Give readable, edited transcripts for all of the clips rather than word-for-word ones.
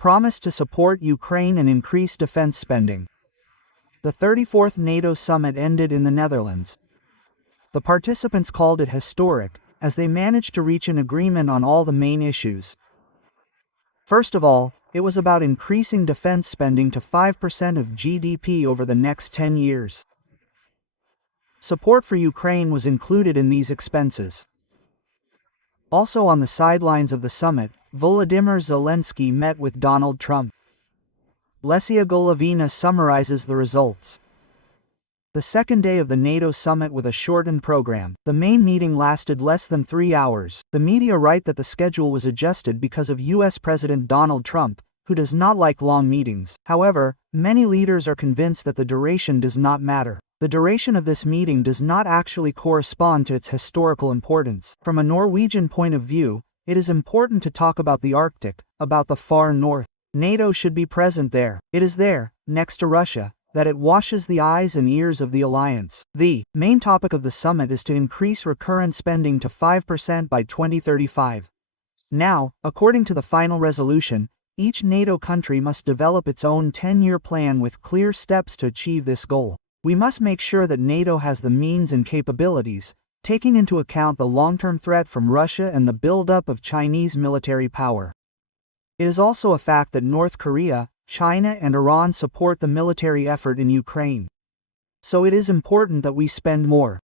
promised to support Ukraine and increase defense spending. The 34th NATO summit ended in the Netherlands. The participants called it historic, as they managed to reach an agreement on all the main issues. First of all, it was about increasing defense spending to 5% of GDP over the next 10 years. Support for Ukraine was included in these expenses. Also on the sidelines of the summit, Volodymyr Zelensky met with Donald Trump. Lesia Golovina summarizes the results. The second day of the NATO summit with a shortened program, the main meeting lasted less than 3 hours. The media write that the schedule was adjusted because of US President Donald Trump, who does not like long meetings. However, many leaders are convinced that the duration does not matter. The duration of this meeting does not actually correspond to its historical importance. From a Norwegian point of view, it is important to talk about the Arctic, about the far north. NATO should be present there. It is there, next to Russia, that it washes the eyes and ears of the alliance. The main topic of the summit is to increase recurrent spending to 5% by 2035. Now, according to the final resolution, each NATO country must develop its own 10-year plan with clear steps to achieve this goal. We must make sure that NATO has the means and capabilities, taking into account the long-term threat from Russia and the buildup of Chinese military power. It is also a fact that North Korea, China and Iran support the military effort in Ukraine. So it is important that we spend more.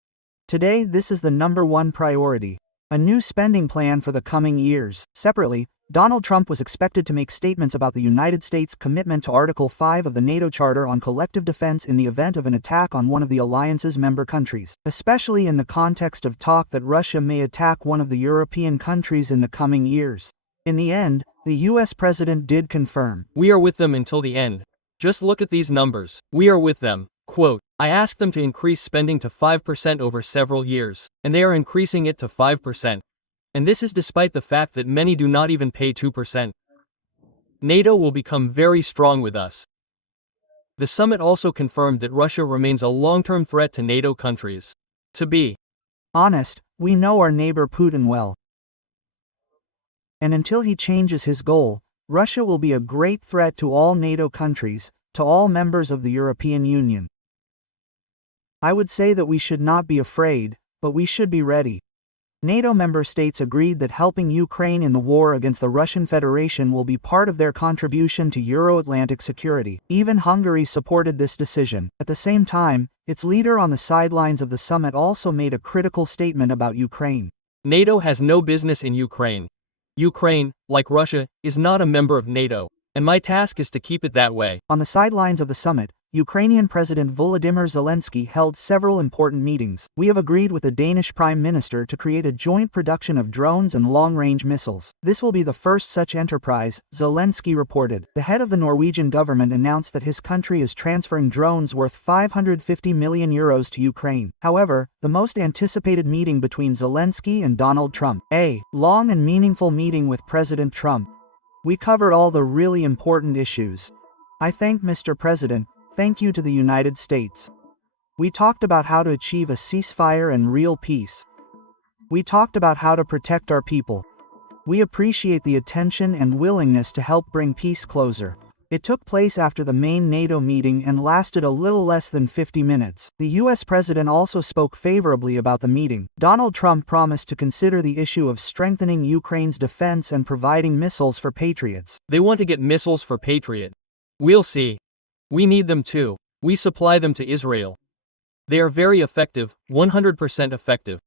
Today this is the #1 priority. A new spending plan for the coming years. Separately, Donald Trump was expected to make statements about the United States' commitment to Article 5 of the NATO Charter on collective defense in the event of an attack on one of the alliance's member countries, especially in the context of talk that Russia may attack one of the European countries in the coming years. In the end, the US president did confirm, "We are with them until the end. Just look at these numbers. We are with them." Quote, "I asked them to increase spending to 5% over several years, and they are increasing it to 5%. And this is despite the fact that many do not even pay 2%. NATO will become very strong with us." The summit also confirmed that Russia remains a long-term threat to NATO countries. To be honest, we know our neighbor Putin well. And until he changes his goal, Russia will be a great threat to all NATO countries, to all members of the European Union. I would say that we should not be afraid, but we should be ready. NATO member states agreed that helping Ukraine in the war against the Russian Federation will be part of their contribution to Euro-Atlantic security. Even Hungary supported this decision. At the same time, its leader on the sidelines of the summit also made a critical statement about Ukraine. NATO has no business in Ukraine. Ukraine, like Russia, is not a member of NATO, and my task is to keep it that way. On the sidelines of the summit, Ukrainian President Volodymyr Zelensky held several important meetings. "We have agreed with the Danish Prime Minister to create a joint production of drones and long-range missiles. This will be the first such enterprise," Zelensky reported. The head of the Norwegian government announced that his country is transferring drones worth €550 million to Ukraine. However, the most anticipated meeting between Zelensky and Donald Trump. A long and meaningful meeting with President Trump. "We covered all the really important issues. I thank Mr. President. Thank you to the United States. We talked about how to achieve a ceasefire and real peace. We talked about how to protect our people. We appreciate the attention and willingness to help bring peace closer." It took place after the main NATO meeting and lasted a little less than 50 minutes. The US president also spoke favorably about the meeting. Donald Trump promised to consider the issue of strengthening Ukraine's defense and providing missiles for Patriots. They want to get missiles for Patriot. We'll see. We need them too. We supply them to Israel. They are very effective, 100% effective.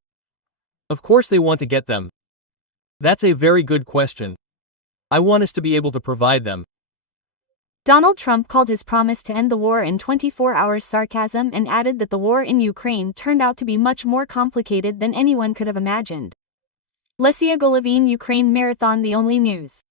Of course they want to get them. That's a very good question. I want us to be able to provide them. Donald Trump called his promise to end the war in 24 hours sarcasm and added that the war in Ukraine turned out to be much more complicated than anyone could have imagined. Lesia Golovin, Ukraine Marathon, the only news.